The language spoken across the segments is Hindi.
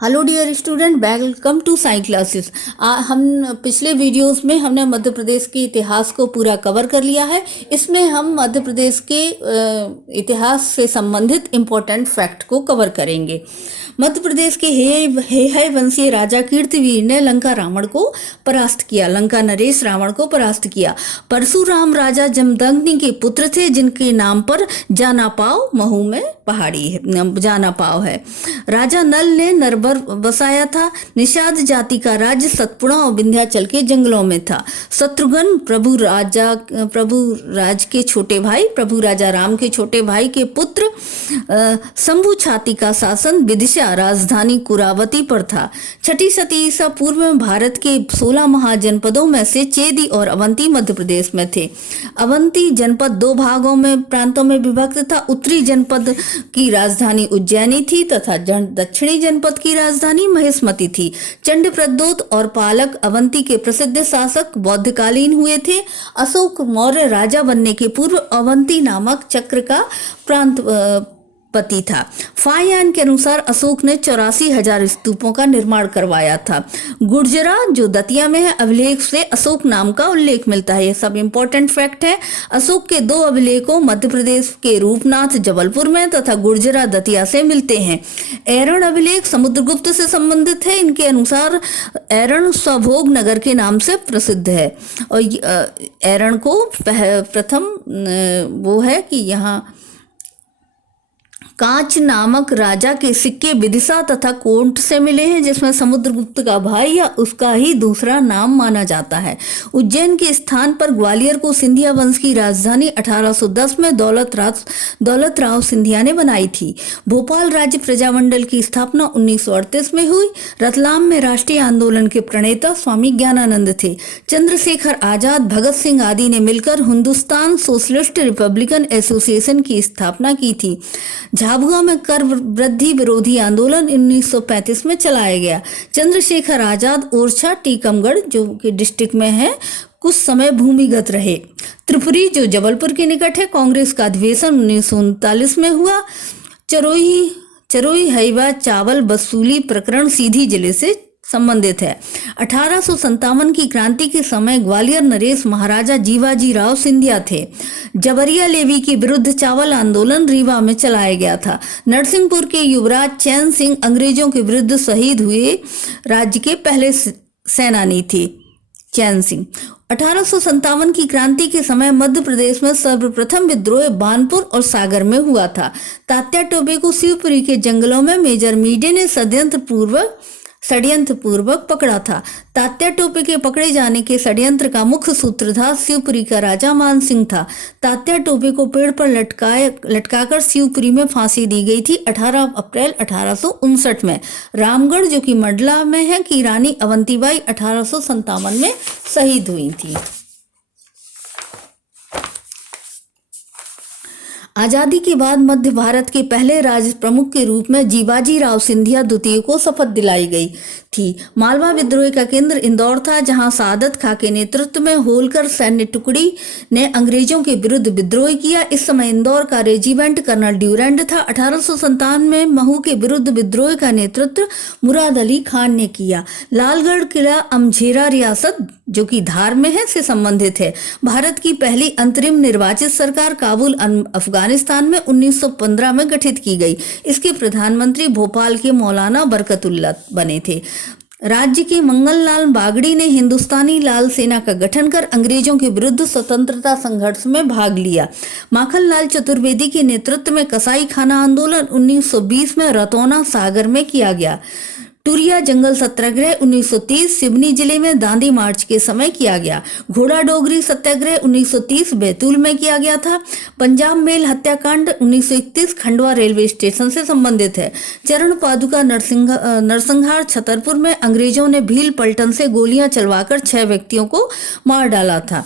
Hello dear student, welcome to science classes. हम पिछले वीडियोस में हमने मध्य प्रदेश के इतिहास को पूरा कवर कर लिया है। इसमें हम मध्य प्रदेश के इतिहास से संबंधित इम्पोर्टेंट फैक्ट को कवर करेंगे। मध्य प्रदेश के हेहय वंशीय राजा कीर्तिवीर ने लंका रावण को परास्त किया। लंका नरेश रावण को परास्त किया। परशुराम राजा जमदग्नि के पुत्र थे, जिनके नाम पर जानापाव महू में पहाड़ी है, जानापाव है। राजा नल ने नरबर बसाया था। निषाद जाति का राज्य सतपुड़ा और विंध्याचल के जंगलों में था। शत्रुघ्न प्रभु राज के छोटे भाई, प्रभु राजा राम के छोटे भाई के पुत्र शंभु छाती का शासन विदिशा राजधानी कुरावती पर था। छठी शती ईसा पूर्व में भारत के 16 महाजनपदों में से चेदी और अवंती मध्य प्रदेश में थे। अवंती जनपद दो भागों में प्रांतों में विभक्त था। उत्तरी जनपद की राजधानी उज्जैनी थी तथा दक्षिणी जनपद की राजधानी महेशमती थी। चंड प्रद्योत और पालक अवंती के प्रसिद्ध शासक बौद्धकालीन हुए थे। अशोक मौर्य राजा बनने के पूर्व अवंती नामक चक्र का प्रांत पति था। फायान के अनुसार अशोक ने 84,000 स्तूपों का निर्माण करवाया था। गुर्जरा जो दतिया में है, अभिलेख से अशोक नाम का उल्लेख मिलता है। यह सब इंपॉर्टेंट फैक्ट है। अशोक के दो अभिलेखों मध्य प्रदेश के रूपनाथ जबलपुर में तथा गुर्जरा दतिया से मिलते हैं। एरण अभिलेख समुद्रगुप्त से संबंधित है। इनके अनुसार एरण स्वभोग नगर के नाम से प्रसिद्ध है। और एरण को प्रथम वो है कि यहाँ कांच नामक राजा के सिक्के विदिशा तथा कोंट से मिले हैं, जिसमें समुद्रगुप्त का भाई या उसका ही दूसरा नाम माना जाता है। उज्जैन के स्थान पर ग्वालियर को सिंधिया वंश की राजधानी 1810 में दौलत राव सिंधिया ने बनाई थी। भोपाल राज्य प्रजामंडल की स्थापना 1938 में हुई। रतलाम में राष्ट्रीय आंदोलन के प्रणेता स्वामी ज्ञानानंद थे। चंद्रशेखर आजाद, भगत सिंह आदि ने मिलकर हिंदुस्तान सोशलिस्ट रिपब्लिकन एसोसिएशन की स्थापना की थी। झाबुआ में कर वृद्धि विरोधी आंदोलन 1935 में चलाया गया। चंद्रशेखर आजाद ओरछा टीकमगढ़ जो कि डिस्ट्रिक्ट में है कुछ समय भूमिगत रहे। त्रिपुरी जो जबलपुर के निकट है, कांग्रेस का अधिवेशन 1939 में हुआ। चरोई हईवा चावल वसूली प्रकरण सीधी जिले से संबंधित है। 1857 की क्रांति के समय ग्वालियर नरेश महाराजा जीवाजी राव सिंधिया थे। जबरिया लेवी के विरुद्ध चावल आंदोलन रीवा में चलाया गया था। नरसिंहपुर के युवराज चैन सिंह अंग्रेजों के विरुद्ध शहीद हुए राज्य के पहले सेनानी थे। चैन सिंह 1857 की क्रांति के समय मध्य प्रदेश में सर्वप्रथम विद्रोह बानपुर और सागर में हुआ था। तात्या टोपे को शिवपुरी के जंगलों में मेजर मीडे ने षड्यंत्र पूर्वक पकड़ा था। तात्या टोपे के पकड़े जाने के षड्यंत्र का मुख्य सूत्रधार शिवपुरी का राजा मान सिंह था। तात्या टोपे को पेड़ पर लटकाकर शिवपुरी में फांसी दी गई थी 18 अप्रैल 1859 में। रामगढ़ जो कि मंडला में है की रानी अवंतीबाई 1857 में शहीद हुई थी। आजादी के बाद मध्य भारत के पहले राज प्रमुख के रूप में जीवाजी राव सिंधिया द्वितीय को शपथ दिलाई गई थी। मालवा विद्रोह का केंद्र इंदौर था, जहां सादत खां के नेतृत्व में होलकर सैन्य टुकड़ी ने अंग्रेजों के विरुद्ध विद्रोह किया। इस समय इंदौर का रेजिमेंट कर्नल ड्यूरेंड था। 1857 में महू के विरुद्ध विद्रोह का नेतृत्व मुराद अली खान ने किया। लालगढ़ किला अमझेरा रियासत जो कि धार में है से संबंधित है। भारत की पहली अंतरिम निर्वाचित सरकार काबुल अफगानिस्तान में 1915 में गठित की गई। इसके प्रधानमंत्री भोपाल के मौलाना बरकतुल्ला बने थे। राज्य के मंगललाल बागड़ी ने हिंदुस्तानी लाल सेना का गठन कर अंग्रेजों के विरुद्ध स्वतंत्रता संघर्ष में भाग लिया। माखनलाल चतुर्वेदी के नेतृत्व में कसाई खाना आंदोलन 1920 में रतौना सागर में किया गया। टूरिया जंगल सत्याग्रह 1930 सिवनी जिले में दांडी मार्च के समय किया गया। घोड़ा डोगरी सत्याग्रह 1930 बैतूल में किया गया था। पंजाब मेल हत्याकांड 1931 खंडवा रेलवे स्टेशन से संबंधित है। चरण पादुका नरसंहार छतरपुर में अंग्रेजों ने भील पलटन से गोलियां चलवाकर 6 व्यक्तियों को मार डाला था।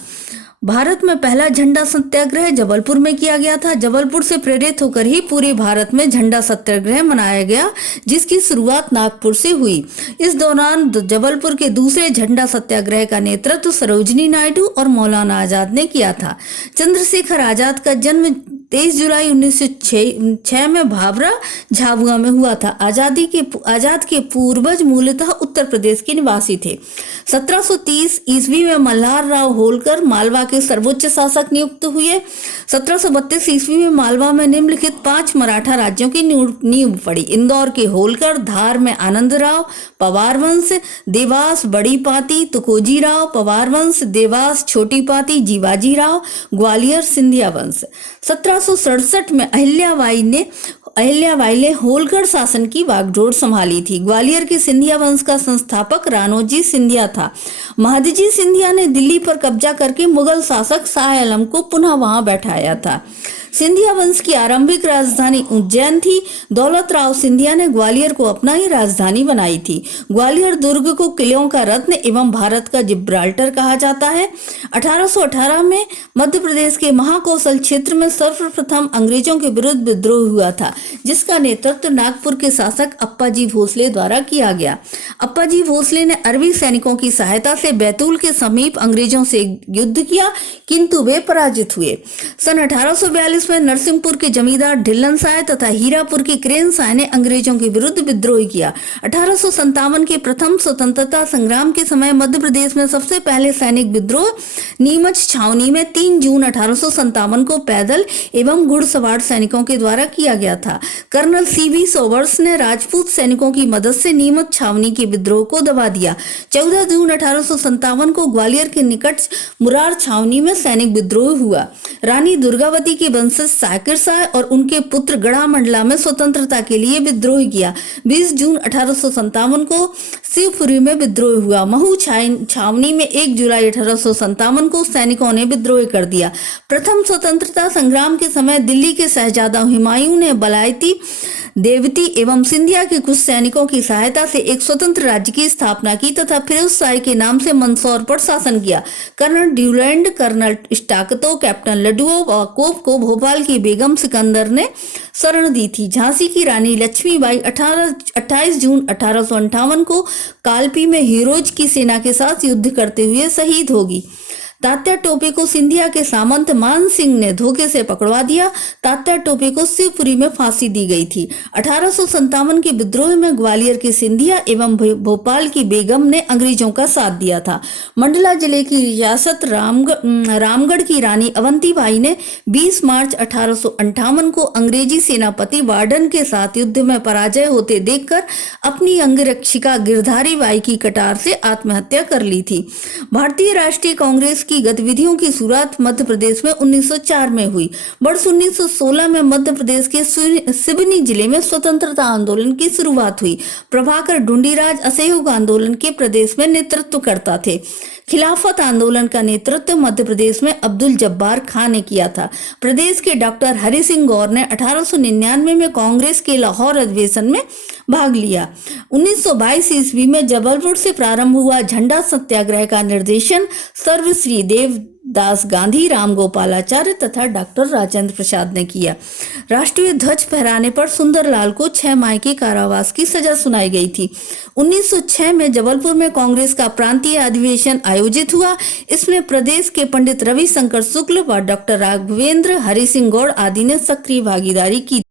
भारत में पहला झंडा सत्याग्रह जबलपुर में किया गया था। जबलपुर से प्रेरित होकर ही पूरे भारत में झंडा सत्याग्रह मनाया गया, जिसकी शुरुआत नागपुर से हुई। इस दौरान जबलपुर के दूसरे झंडा सत्याग्रह का नेतृत्व सरोजनी नायडू और मौलाना आजाद ने किया था। चंद्रशेखर आजाद का जन्म 23 जुलाई 1906 में भाभरा झाबुआ में हुआ था। आजाद के पूर्वज मूलतः उत्तर प्रदेश के निवासी थे। 1730 ईस्वी में मल्हार राव होलकर मालवा के सर्वोच्च शासक नियुक्त हुए। 1732 ईस्वी में मालवा में निम्नलिखित 5 मराठा राज्यों की नींव पड़ी। इंदौर के होलकर, धार में आनंद राव पवार वंश, देवास बड़ी पाती तुकोजी राव पवार वंश, देवास छोटी पाती जीवाजी राव, ग्वालियर सिंधिया वंश। 1767 में अहिल्याबाई ने होलकर शासन की बागडोर संभाली थी। ग्वालियर के सिंधिया वंश का संस्थापक राणोजी सिंधिया था। महदजी सिंधिया ने दिल्ली पर कब्जा करके मुगल शासक शाह आलम को पुनः वहां बैठाया था। सिंधिया वंश की आरंभिक राजधानी उज्जैन थी। दौलत राव सिंधिया ने ग्वालियर को अपना ही राजधानी बनाई थी। ग्वालियर दुर्ग को किलों का रत्न एवं भारत का जिब्राल्टर कहा जाता है। 1818 में मध्य प्रदेश के महाकौशल क्षेत्र में सर्वप्रथम अंग्रेजों के विरुद्ध विद्रोह हुआ था, जिसका नेतृत्व नागपुर के शासक अप्पाजी भोसले द्वारा किया गया। अप्पाजी भोसले ने अरबी सैनिकों की सहायता से बैतूल के समीप अंग्रेजों से युद्ध किया, किंतु वे पराजित हुए। सन 1842 में नरसिंहपुर के जमींदार ढिल्लन साय तथा हीरापुर के क्रेन साय ने अंग्रेजों के विरुद्ध विद्रोह किया। 1857 के प्रथम स्वतंत्रता संग्राम के समय मध्य प्रदेश में सबसे पहले सैनिक विद्रोह नीमच छावनी में 3 जून 1857 को पैदल एवं घुड़सवार सैनिकों के द्वारा किया गया था। कर्नल सीवी सोवर्स ने राजपूत सैनिकों की मदद से नीमच छावनी के विद्रोह को दबा दिया। 14 जून 1857 को ग्वालियर के निकट मुरार छावनी में सैनिक विद्रोह हुआ। रानी दुर्गावती के वंशज साकिर शाह और उनके पुत्र गढ़ा मंडला में स्वतंत्रता के लिए विद्रोह किया। 20 जून 1857 को शिवपुरी में विद्रोह हुआ। महू छावनी में 1 जुलाई 1857 को सैनिकों ने विद्रोह कर दिया। प्रथम स्वतंत्रता संग्राम के समय दिल्ली के शहजादा हुमायूं ने बलायती, देवती एवं सिंधिया के कुछ सैनिकों की सहायता से एक स्वतंत्र राज्य की स्थापना की तथा फिरोज शाह के नाम से मंदसौर पर शासन किया। कर्नल ड्यूलैंड, कर्नल स्टाकतो, कैप्टन लडुओ को भोपाल की बेगम सिकंदर ने शरण दी थी। झांसी की रानी लक्ष्मीबाई 28 जून 1858 को कालपी में हीरोज की सेना के साथ युद्ध करते हुए शहीद होगी। तात्या टोपे को सिंधिया के सामंत मान सिंह ने धोखे से पकड़वा दिया। तात्या टोपे को शिवपुरी में फांसी दी गई थी। 1857 के विद्रोह में ग्वालियर के सिंधिया एवं भोपाल की बेगम ने अंग्रेजों का साथ दिया था। मंडला जिले की रियासत रामगढ़ की रानी अवंतीबाई ने 20 मार्च 1858 को अंग्रेजी सेनापति वार्डन के साथ युद्ध में पराजय होते देखकर अपनी अंगरक्षिका गिरधारी बाई की कटार से आत्महत्या कर ली थी। भारतीय राष्ट्रीय कांग्रेस की गतिविधियों की शुरुआत मध्य प्रदेश में 1904 में हुई। वर्ष 1916 में मध्य प्रदेश के सिवनी जिले में स्वतंत्रता आंदोलन की शुरुआत हुई। प्रभाकर ढूंढीराज असहयोग आंदोलन के प्रदेश में नेतृत्व करता थे। खिलाफत आंदोलन का नेतृत्व मध्य प्रदेश में अब्दुल जब्बार खान ने किया था। प्रदेश के डॉक्टर हरि सिंह गौर ने 1899 में कांग्रेस के लाहौर अधिवेशन में भाग लिया। 1922 ईस्वी में जबलपुर से प्रारंभ हुआ झंडा सत्याग्रह का निर्देशन सर्वश्री देवदास गांधी, राम गोपालाचार्य तथा डॉक्टर राजेंद्र प्रसाद ने किया। राष्ट्रीय ध्वज फहराने पर सुंदरलाल को 6 माह के कारावास की सजा सुनाई गई थी। 1906 में जबलपुर में कांग्रेस का प्रांतीय अधिवेशन आयोजित हुआ। इसमें प्रदेश के पंडित रविशंकर शुक्ल व डॉक्टर राघवेंद्र, हरि सिंह गौड़ आदि ने सक्रिय भागीदारी की।